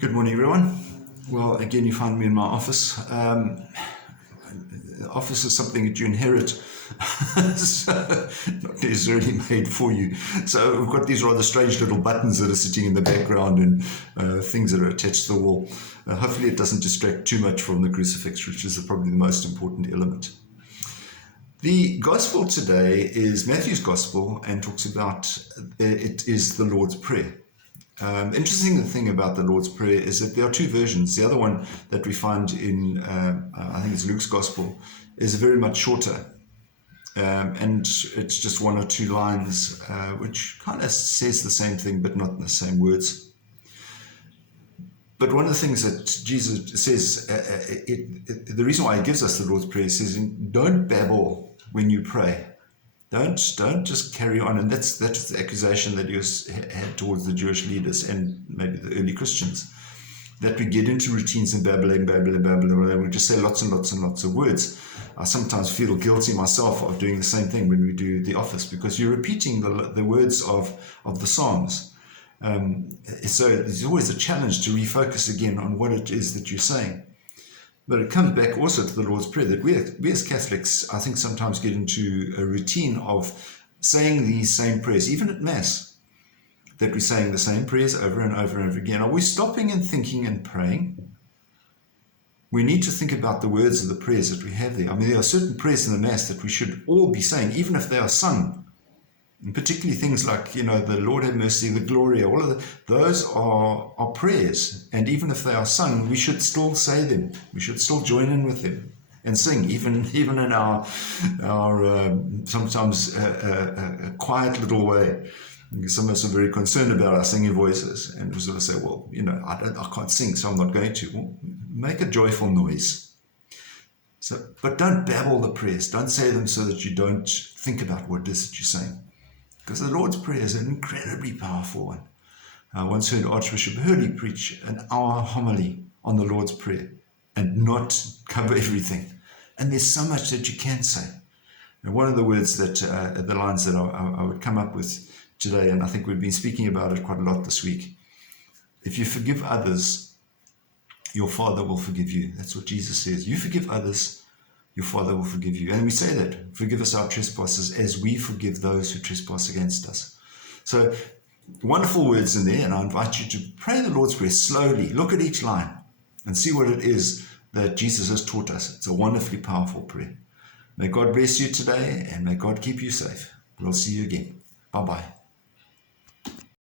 Good morning, everyone. Well, again, you find me in my office. The office is something that you inherit, so not necessarily made for you. So we've got these rather strange little buttons that are sitting in the background and things that are attached to the wall. Hopefully it doesn't distract too much from the crucifix, which is probably the most important element. The gospel today is Matthew's gospel and talks about it is the Lord's Prayer. Interesting thing about the Lord's Prayer is that there are two versions. The other one that we find in, I think it's Luke's Gospel, is very much shorter. And it's just one or two lines, which kind of says the same thing, but not in the same words. But one of the things that Jesus says, the reason why he gives us the Lord's Prayer, he says, don't babble when you pray. Don't just carry on. And that's the accusation that he had towards the Jewish leaders and maybe the early Christians, that we get into routines and babbling. We just say lots and lots and lots of words. I sometimes feel guilty myself of doing the same thing when we do the office, because you're repeating the words of the Psalms. So there's always a challenge to refocus again on what it is that you're saying. But it comes back also to the Lord's Prayer, that we as Catholics, I think, sometimes get into a routine of saying these same prayers, even at Mass, that we're saying the same prayers over and over and over again. Are we stopping and thinking and praying? We need to think about the words of the prayers that we have there. I mean, there are certain prayers in the Mass that we should all be saying, even if they are sung. And particularly things like, the Lord have mercy, the Gloria, all of those are prayers. And even if they are sung, we should still say them. We should still join in with them and sing, even in our sometimes quiet little way. Some of us are very concerned about our singing voices, and we sort of say, well, I can't sing, so I'm not going to. Well, make a joyful noise. But don't babble the prayers. Don't say them so that you don't think about what it is that you're saying. Because the Lord's Prayer is an incredibly powerful one. I once heard Archbishop Hurley preach an hour homily on the Lord's Prayer and not cover everything. And there's so much that you can say. And one of the words that, the lines that I would come up with today, and I think we've been speaking about it quite a lot this week. If you forgive others, your Father will forgive you. That's what Jesus says. You forgive others, your Father will forgive you. And we say that, forgive us our trespasses as we forgive those who trespass against us. So wonderful words in there, and I invite you to pray the Lord's Prayer slowly. Look at each line and see what it is that Jesus has taught us. It's a wonderfully powerful prayer. May God bless you today, and may God keep you safe. We'll see you again. Bye-bye.